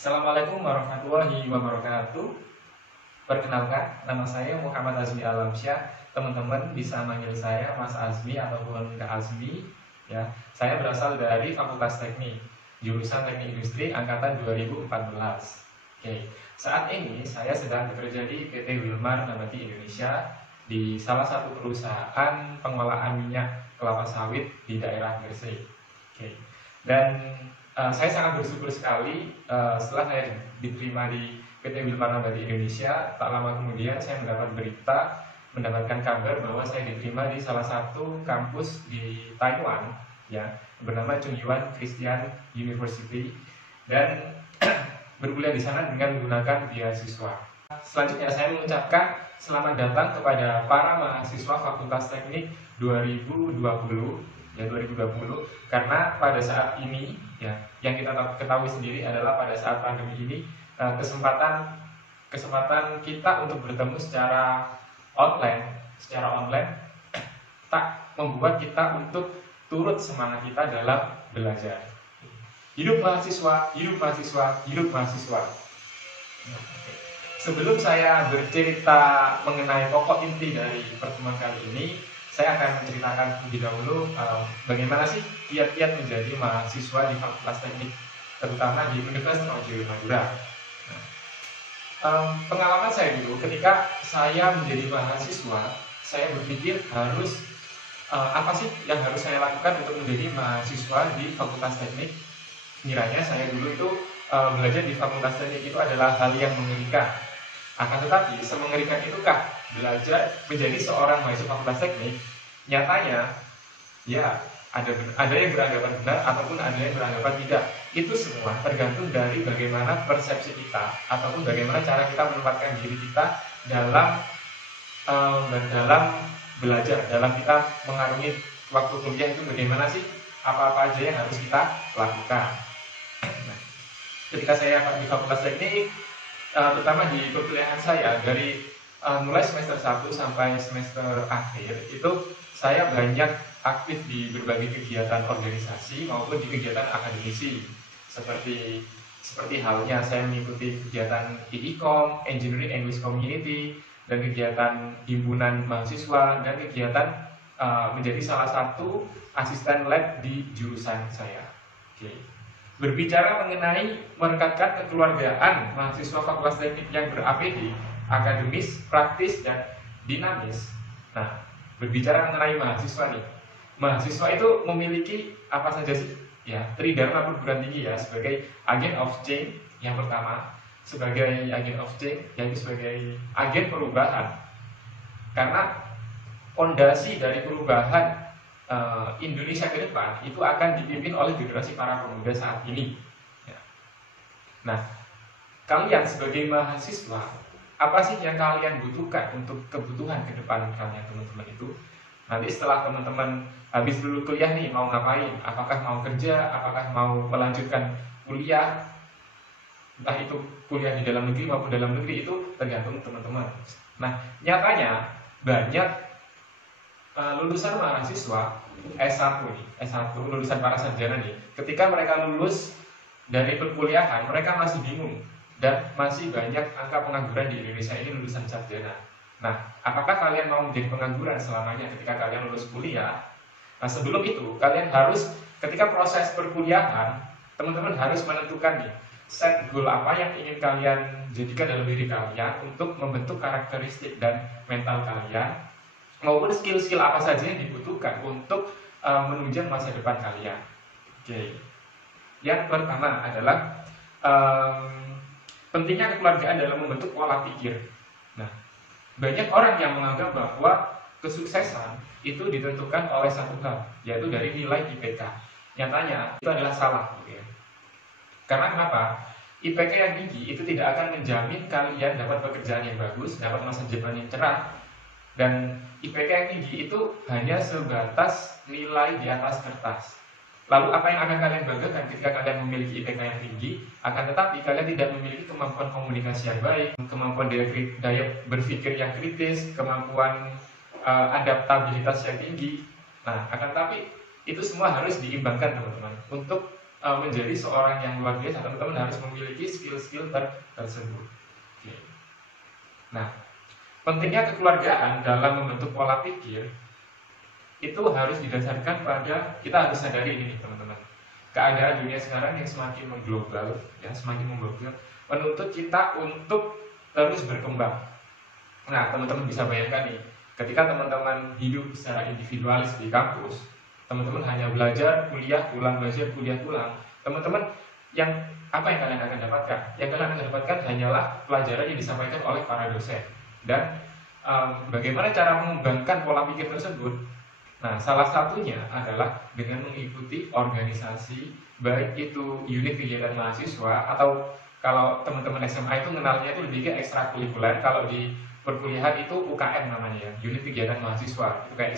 Assalamualaikum warahmatullahi wabarakatuh. Perkenalkan, nama saya Muhammad Azmi Alamsyah. Teman-teman bisa manggil saya Mas Azmi ataupun Kak Azmi. Ya, saya berasal dari Fakultas Teknik, jurusan Teknik Industri angkatan 2014. Oke, saat ini saya sedang bekerja di PT Wilmar Nabati Indonesia di salah satu perusahaan pengolahan minyak kelapa sawit di daerah Gresik. Oke, dan saya sangat bersyukur sekali setelah saya diterima di PT Wilmar Nabati Indonesia. Tak lama kemudian saya mendapatkan kabar bahwa saya diterima di salah satu kampus di Taiwan, ya, bernama Chungyuan Christian University, dan berkuliah di sana dengan menggunakan beasiswa. Selanjutnya saya mengucapkan selamat datang kepada para mahasiswa Fakultas Teknik 2020, karena pada saat ini, ya, yang kita ketahui sendiri adalah pada saat pandemi ini kesempatan kita untuk bertemu secara online tak membuat kita untuk turut semangat kita dalam belajar. Hidup mahasiswa, hidup mahasiswa, hidup mahasiswa. Sebelum saya bercerita mengenai pokok inti dari pertemuan kali ini, saya akan menceritakan lebih dahulu bagaimana sih kiat-kiat menjadi mahasiswa di Fakultas Teknik, terutama di Universitas Trunojoyo Madura. Pengalaman saya dulu ketika saya menjadi mahasiswa, saya berpikir apa sih yang harus saya lakukan untuk menjadi mahasiswa di Fakultas Teknik. Kiranya saya dulu itu belajar di Fakultas Teknik itu adalah hal yang mengerikan. Akan tetapi, semengerikan itukah belajar menjadi seorang mahasiswa Fakultas Teknik? Nyatanya, ya, ada yang beranggapan benar ataupun ada yang beranggapan tidak. Itu semua tergantung dari bagaimana persepsi kita ataupun bagaimana cara kita menempatkan diri kita dalam belajar, dalam kita mengarungi waktu kuliah itu bagaimana sih, apa-apa aja yang harus kita lakukan. Nah, ketika saya di Fakultas Teknik, terutama di perkuliahan saya dari mulai semester 1 sampai semester akhir itu saya banyak aktif di berbagai kegiatan organisasi maupun di kegiatan akademisi, seperti halnya saya mengikuti kegiatan IICOM, Engineering English Community, dan kegiatan himpunan mahasiswa, dan kegiatan menjadi salah satu asisten lab di jurusan saya. Oke. Berbicara mengenai merekatkan kekeluargaan mahasiswa Fakultas Teknik yang ber-APD, akademis, praktis, dan dinamis. Nah, berbicara mengenai mahasiswa nih, mahasiswa itu memiliki apa saja sih? Ya, tridharma perguruan tinggi, ya, sebagai agent of change yang pertama, sebagai agent of change, yaitu sebagai agen perubahan. Karena fondasi dari perubahan Indonesia ke depan itu akan dipimpin oleh generasi para pemuda saat ini, ya. Nah, kalian sebagai mahasiswa, apa sih yang kalian butuhkan untuk kebutuhan ke depan kalian, teman-teman itu? Nanti setelah teman-teman habis lulus kuliah nih, mau ngapain? Apakah mau kerja? Apakah mau melanjutkan kuliah? Entah itu kuliah di dalam negeri maupun dalam negeri, itu tergantung teman-teman. Nah, nyatanya banyak lulusan mahasiswa S1 lulusan para sarjana nih, ketika mereka lulus dari perkuliahan, mereka masih bingung dan masih banyak angka pengangguran di Indonesia ini lulusan sarjana. Nah, apakah kalian mau menjadi pengangguran selamanya ketika kalian lulus kuliah? Nah, sebelum itu kalian harus, ketika proses perkuliahan, teman-teman harus menentukan nih, set goal apa yang ingin kalian jadikan dalam diri kalian untuk membentuk karakteristik dan mental kalian, maupun skill-skill apa saja yang dibutuhkan untuk menunjang masa depan kalian. Oke. Yang pertama adalah pentingnya kekeluargaan dalam membentuk pola pikir. Nah, banyak orang yang menganggap bahwa kesuksesan itu ditentukan oleh satu hal, yaitu dari nilai IPK. Nyatanya itu adalah salah, gitu ya. Karena kenapa? IPK yang tinggi itu tidak akan menjamin kalian dapat pekerjaan yang bagus, dapat masa depan yang cerah. Dan IPK yang tinggi itu hanya sebatas nilai di atas kertas. Lalu apa yang akan kalian banggakan ketika kalian memiliki IPK yang tinggi, akan tetapi kalian tidak memiliki kemampuan komunikasi yang baik, kemampuan daya berpikir yang kritis, kemampuan adaptabilitas yang tinggi. Nah, akan tetapi itu semua harus diimbangkan, teman-teman, untuk menjadi seorang yang luar biasa, teman-teman harus memiliki skill-skill tersebut. Oke. Nah, pentingnya kekeluargaan dalam membentuk pola pikir itu harus didasarkan pada, kita harus sadari ini nih teman-teman, keadaan dunia sekarang yang semakin mengglobal, ya semakin memglobal, menuntut kita untuk terus berkembang. Nah, teman-teman bisa bayangkan nih, ketika teman-teman hidup secara individualis di kampus, teman-teman hanya belajar, kuliah, pulang, belajar, kuliah, pulang. Teman-teman yang apa yang kalian akan dapatkan? Yang kalian akan dapatkan hanyalah pelajaran yang disampaikan oleh para dosen. Dan bagaimana cara mengembangkan pola pikir tersebut? Nah, salah satunya adalah dengan mengikuti organisasi, baik itu unit kegiatan mahasiswa atau kalau teman-teman SMA itu kenalnya itu lebih ke ekstrakurikuler. Kalau di perkuliahan itu UKM namanya ya, unit kegiatan mahasiswa. Itu kayak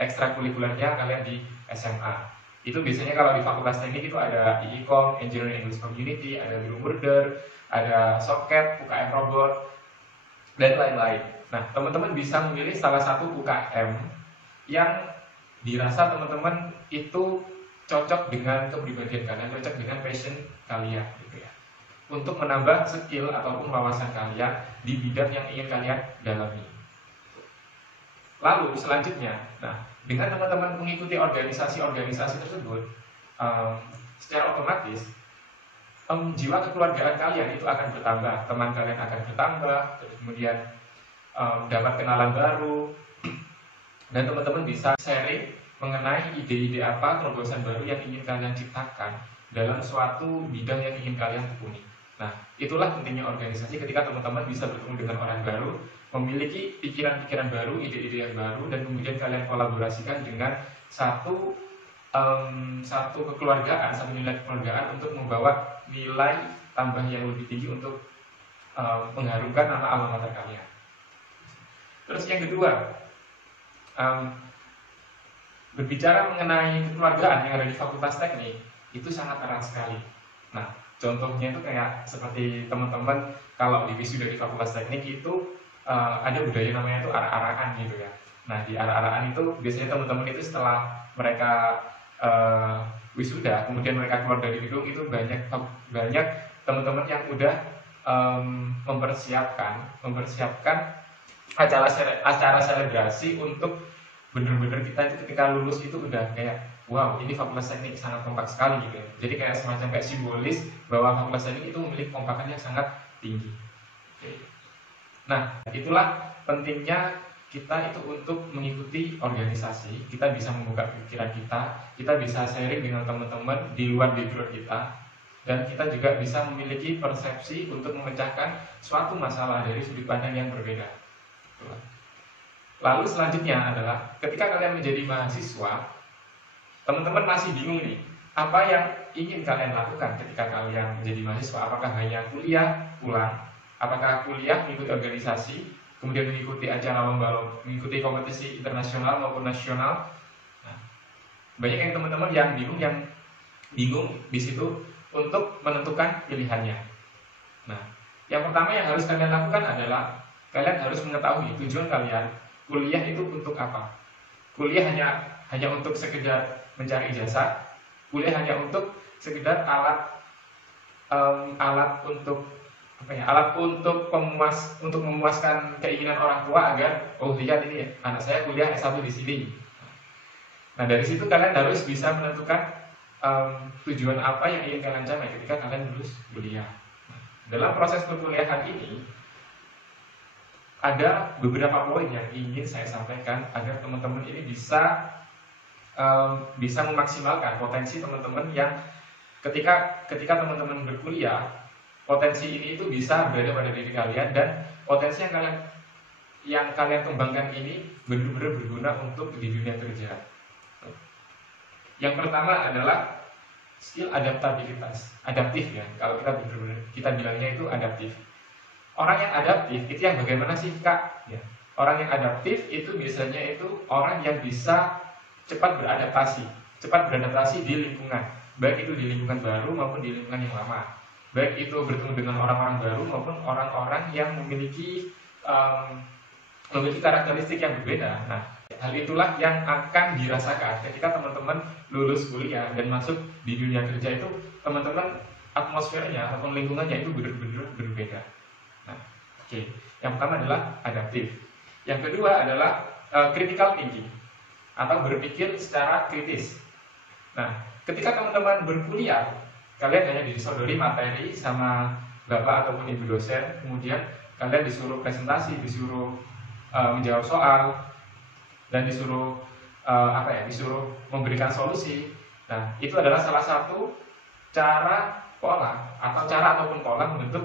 ekstrakurikulernya kalian di SMA. Itu biasanya kalau di fakultas teknik itu ada IICOM, Engineering English Community, ada Guru Murder, ada Soket, UKM Robot, dan lain-lain. Nah, teman-teman bisa memilih salah satu UKM yang dirasa teman-teman itu cocok dengan kepribadian kalian, cocok dengan passion kalian gitu ya, untuk menambah skill ataupun wawasan kalian di bidang yang ingin kalian dalami. Lalu selanjutnya, nah dengan teman-teman mengikuti organisasi-organisasi tersebut, secara otomatis jiwa kekeluargaan kalian itu akan bertambah, teman kalian akan bertambah, kemudian dapat kenalan baru, dan teman-teman bisa sharing mengenai ide-ide apa, terobosan baru yang ingin kalian ciptakan dalam suatu bidang yang ingin kalian tekuni. Nah, itulah pentingnya organisasi ketika teman-teman bisa bertemu dengan orang baru, memiliki pikiran-pikiran baru, ide-ide yang baru, dan kemudian kalian kolaborasikan dengan satu kekeluargaan, satu nilai kekeluargaan untuk membawa nilai tambah yang lebih tinggi untuk mengharumkan nama alma mater kalian. Terus yang kedua, berbicara mengenai kekeluargaan yang ada di Fakultas Teknik itu sangat erat sekali. Nah, contohnya itu kayak seperti teman-teman kalau di wisuda di Fakultas Teknik itu ada budaya namanya itu arak-arakan gitu ya. Nah, di arak-arakan itu biasanya teman-teman itu setelah mereka wisuda, kemudian mereka keluar dari gedung, itu banyak teman-teman yang udah mempersiapkan acara selebrasi untuk bener-bener kita itu ketika lulus itu udah kayak wow, ini Fakultas Teknik sangat kompak sekali gitu ya. Jadi kayak semacam kayak simbolis bahwa Fakultas Teknik itu memiliki kompakan yang sangat tinggi. Nah, itulah pentingnya kita itu untuk mengikuti organisasi. Kita bisa membuka pikiran kita bisa sharing dengan teman-teman di luar background kita, dan kita juga bisa memiliki persepsi untuk memecahkan suatu masalah dari sudut pandang yang berbeda. Lalu selanjutnya adalah ketika kalian menjadi mahasiswa, teman-teman masih bingung nih, apa yang ingin kalian lakukan ketika kalian menjadi mahasiswa? Apakah hanya kuliah, pulang? Apakah kuliah, mengikuti organisasi, kemudian mengikuti acara lomba, mengikuti kompetisi internasional maupun nasional? Nah, banyak yang teman-teman yang bingung di situ untuk menentukan pilihannya. Nah, yang pertama yang harus kalian lakukan adalah kalian harus mengetahui tujuan kalian. Kuliah itu untuk apa? Kuliah hanya untuk sekedar mencari ijazah. Kuliah hanya untuk sekedar alat untuk apa ya? Alat untuk memuaskan keinginan orang tua agar lihat ini ya, anak saya kuliah S1 di sini. Nah, dari situ kalian harus bisa menentukan tujuan apa yang ingin kalian capai ketika kalian lulus kuliah. Nah, dalam proses perkuliahan ini ada beberapa poin yang ingin saya sampaikan agar teman-teman ini bisa memaksimalkan potensi teman-teman yang ketika teman-teman berkuliah, potensi ini itu bisa berada pada diri kalian, dan potensi yang kalian kembangkan ini benar-benar berguna untuk di dunia kerja. Yang pertama adalah skill adaptif ya. Kalau kita bilangnya itu adaptif. Orang yang adaptif itu yang bagaimana sih Kak? Ya. Orang yang adaptif itu biasanya itu orang yang bisa cepat beradaptasi di lingkungan, baik itu di lingkungan baru maupun di lingkungan yang lama, baik itu bertemu dengan orang-orang baru maupun orang-orang yang memiliki karakteristik yang berbeda. Nah, hal itulah yang akan dirasakan ketika teman-teman lulus kuliah dan masuk di dunia kerja. Itu teman-teman atmosfernya ataupun lingkungannya itu benar-benar berbeda. Nah, oke. Yang pertama adalah adaptif. Yang kedua adalah critical thinking atau berpikir secara kritis. Nah, ketika teman-teman berkuliah, kalian hanya disodori materi sama bapak ataupun ibu dosen, kemudian kalian disuruh presentasi, disuruh menjawab soal, dan disuruh disuruh memberikan solusi. Nah, itu adalah salah satu pola ataupun pola membentuk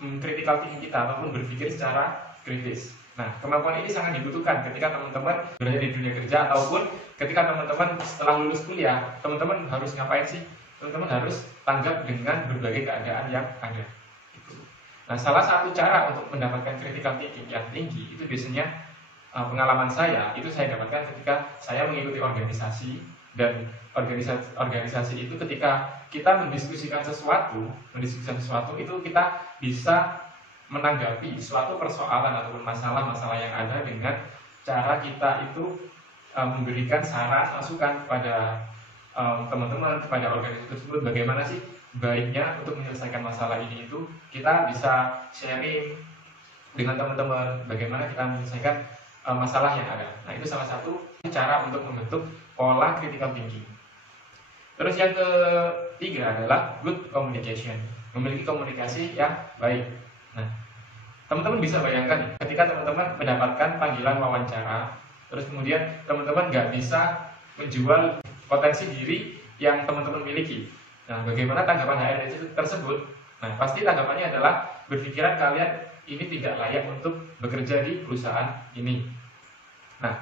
critical thinking kita ataupun berpikir secara kritis. Nah, kemampuan ini sangat dibutuhkan ketika teman-teman berada di dunia kerja ataupun ketika teman-teman setelah lulus kuliah. Teman-teman harus ngapain sih? Teman-teman harus tanggap dengan berbagai keadaan yang ada. Nah, salah satu cara untuk mendapatkan critical thinking yang tinggi itu biasanya pengalaman saya itu saya dapatkan ketika saya mengikuti organisasi. Dan organisasi itu ketika kita mendiskusikan sesuatu itu kita bisa menanggapi suatu persoalan ataupun masalah-masalah yang ada dengan cara kita itu memberikan saran, masukan kepada teman-teman, kepada organisasi tersebut, bagaimana sih baiknya untuk menyelesaikan masalah ini. Itu kita bisa sharing dengan teman-teman bagaimana kita menyelesaikan masalah yang ada. Nah, itu salah satu cara untuk membentuk pola critical thinking. Terus yang ketiga adalah good communication, memiliki komunikasi yang baik. Nah, teman-teman bisa bayangkan ketika teman-teman mendapatkan panggilan wawancara, terus kemudian teman-teman nggak bisa menjual potensi diri yang teman-teman miliki. Nah, bagaimana tanggapan HRD tersebut? Nah, pasti tanggapannya adalah berpikiran kalian ini tidak layak untuk bekerja di perusahaan ini. Nah,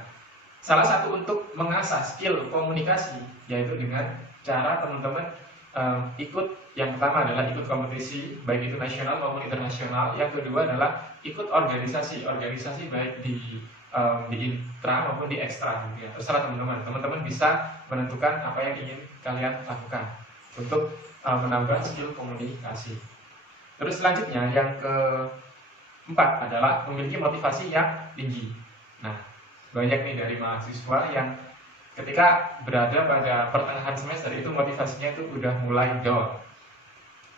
salah satu untuk mengasah skill komunikasi yaitu dengan cara teman-teman yang pertama adalah ikut kompetisi baik itu nasional maupun internasional. Yang kedua adalah ikut organisasi baik di intra maupun di ekstra. Ya, terserah teman-teman. Teman-teman bisa menentukan apa yang ingin kalian lakukan untuk menambah skill komunikasi. Terus selanjutnya yang keempat adalah memiliki motivasi yang tinggi. Nah, banyak nih dari mahasiswa yang ketika berada pada pertengahan semester itu motivasinya itu udah mulai down.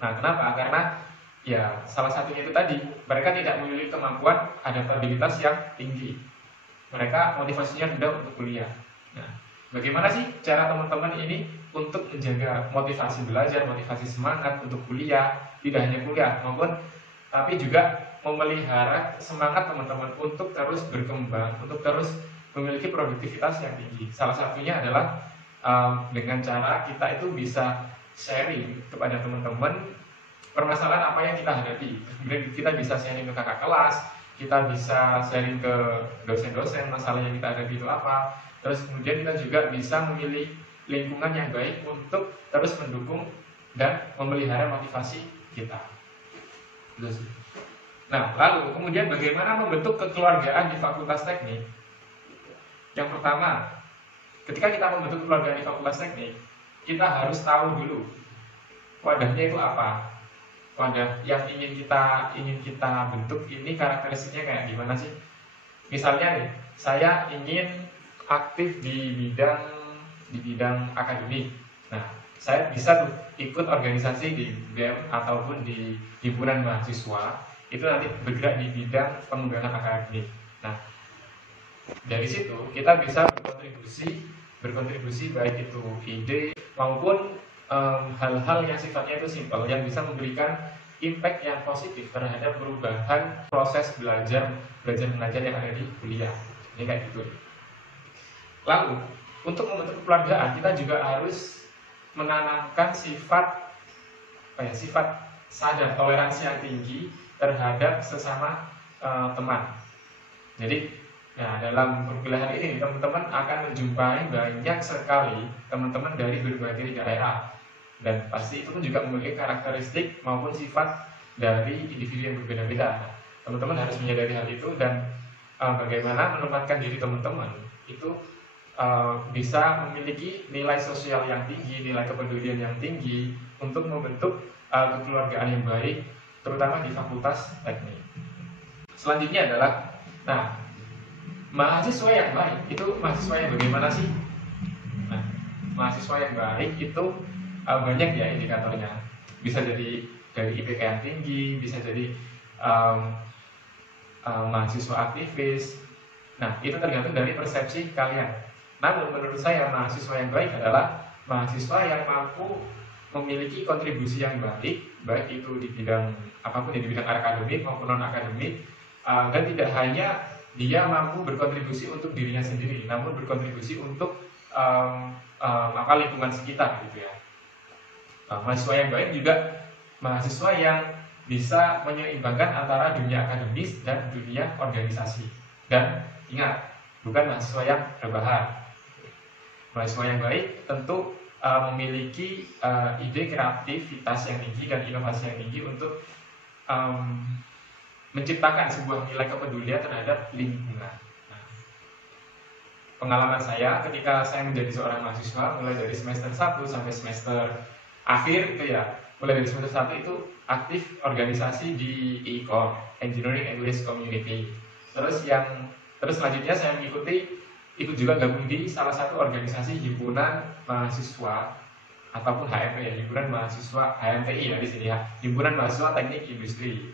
Nah, kenapa? Karena ya salah satunya itu tadi, mereka tidak memiliki kemampuan adaptabilitas yang tinggi. Mereka motivasinya rendah untuk kuliah. Nah, bagaimana sih cara teman-teman ini untuk menjaga motivasi belajar, motivasi semangat untuk kuliah, tidak hanya kuliah maupun tapi juga memelihara semangat teman-teman untuk terus berkembang, untuk terus memiliki produktivitas yang tinggi. Salah satunya adalah dengan cara kita itu bisa sharing kepada teman-teman permasalahan apa yang kita hadapi. Kemudian kita bisa sharing ke kakak kelas, kita bisa sharing ke dosen-dosen masalah yang kita hadapi itu apa. Terus kemudian kita juga bisa memilih lingkungan yang baik untuk terus mendukung dan memelihara motivasi kita. Nah, lalu kemudian bagaimana membentuk kekeluargaan di Fakultas Teknik? Yang pertama, ketika kita membentuk kekeluargaan di Fakultas Teknik, kita harus tahu dulu wadahnya itu apa. Wadah yang ingin kita bentuk ini karakteristiknya kayak gimana sih? Misalnya nih, saya ingin aktif di bidang akademik. Nah, saya bisa tuh ikut organisasi di BEM ataupun di himpunan mahasiswa. Itu nanti bergerak di bidang pengembangan akademik. Nah, dari situ kita bisa berkontribusi baik itu ide maupun hal-hal yang sifatnya itu simpel yang bisa memberikan impact yang positif terhadap perubahan proses belajar mengajar yang ada di kuliah. Ini kayak gitu. Lalu untuk membentuk kekeluargaan kita juga harus menanamkan sifat sadar, toleransi yang tinggi terhadap sesama teman. Jadi ya, dalam perkuliahan ini teman-teman akan menjumpai banyak sekali teman-teman dari berbagai daerah, dan pasti itu pun juga memiliki karakteristik maupun sifat dari individu yang berbeda-beda. Teman-teman harus menyadari hal itu dan bagaimana menempatkan diri teman-teman itu bisa memiliki nilai sosial yang tinggi, nilai kepedulian yang tinggi untuk membentuk kekeluargaan yang baik, terutama di Fakultas Teknik. Selanjutnya adalah, nah, Mahasiswa yang baik itu mahasiswa yang bagaimana sih? Nah, mahasiswa yang baik itu banyak ya indikatornya. Bisa jadi dari IPK yang tinggi, bisa jadi mahasiswa aktivis. Nah, itu tergantung dari persepsi kalian. Namun menurut saya mahasiswa yang baik adalah mahasiswa yang mampu memiliki kontribusi yang baik, baik itu di bidang apapun, di bidang akademik maupun non akademik, dan tidak hanya dia mampu berkontribusi untuk dirinya sendiri, namun berkontribusi untuk lingkungan sekitar, gitu ya. Mahasiswa yang baik juga mahasiswa yang bisa menyeimbangkan antara dunia akademis dan dunia organisasi. Dan ingat, bukan mahasiswa yang rebahan. Mahasiswa yang baik tentu memiliki ide kreativitas yang tinggi dan inovasi yang tinggi untuk menciptakan sebuah nilai kepedulian terhadap lingkungan. Nah, pengalaman saya ketika saya menjadi seorang mahasiswa mulai dari semester 1 sampai semester akhir itu ya, mulai dari semester 1 itu aktif organisasi di ECOM, Engineering English Community. Terus selanjutnya saya ikut juga gabung di salah satu organisasi himpunan mahasiswa ataupun HMT ya, himpunan mahasiswa HMTI ya di sini ya, himpunan mahasiswa teknik industri.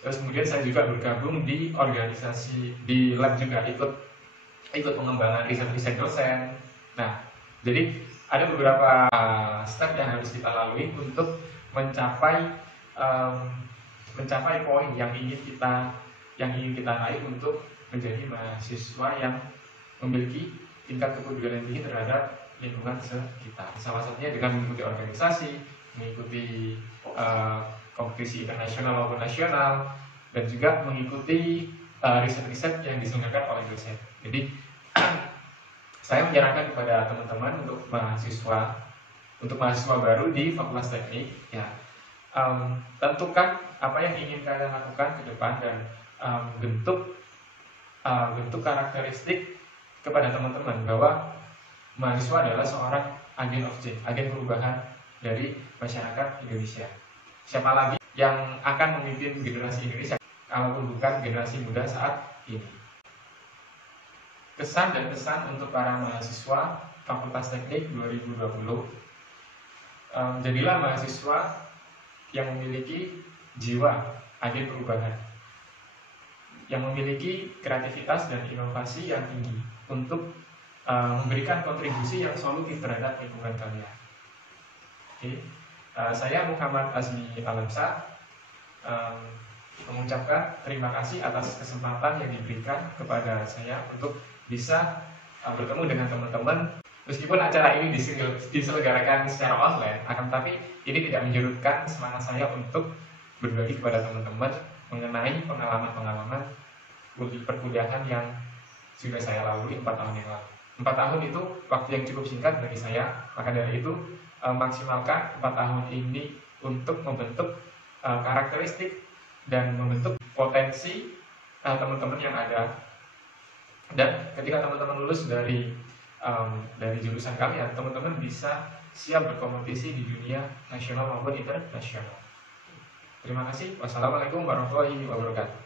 Terus kemudian saya juga bergabung di organisasi di lab juga, ikut pengembangan riset dosen. Nah, jadi ada beberapa step yang harus kita lalui untuk mencapai poin yang ingin kita raih untuk menjadi mahasiswa yang memiliki tingkat kepedulian tinggi terhadap lingkungan sekitar. Salah satunya dengan mengikuti organisasi, mengikuti kompetisi internasional maupun nasional, dan juga mengikuti riset-riset yang diselenggarakan oleh dosen. Jadi saya menyarankan kepada teman-teman untuk mahasiswa baru di Fakultas Teknik, ya, tentukan apa yang ingin kalian lakukan ke depan dan bentuk karakteristik kepada teman-teman bahwa mahasiswa adalah seorang agen of change, agen perubahan dari masyarakat Indonesia. Siapa lagi yang akan memimpin generasi Indonesia kalaupun bukan generasi muda saat ini? Kesan dan pesan untuk para mahasiswa Fakultas Teknik 2020, jadilah mahasiswa yang memiliki jiwa agen perubahan, yang memiliki kreativitas dan inovasi yang tinggi untuk memberikan kontribusi yang solutif terhadap lingkungan kalian. Oke. Saya Muhammad Azmi Alamsa mengucapkan terima kasih atas kesempatan yang diberikan kepada saya untuk bisa bertemu dengan teman-teman. Meskipun acara ini diselenggarakan secara online, akan tapi ini tidak menyurutkan semangat saya untuk berbagi kepada teman-teman mengenai pengalaman-pengalaman perkuliahan yang sudah saya lalui 4 tahun yang lalu. 4 tahun itu waktu yang cukup singkat bagi saya, maka dari itu maksimalkan 4 tahun ini untuk membentuk karakteristik dan membentuk potensi teman-teman yang ada. Dan ketika teman-teman lulus dari jurusan kalian, teman-teman bisa siap berkompetisi di dunia nasional maupun internasional. Terima kasih. Wassalamualaikum warahmatullahi wabarakatuh.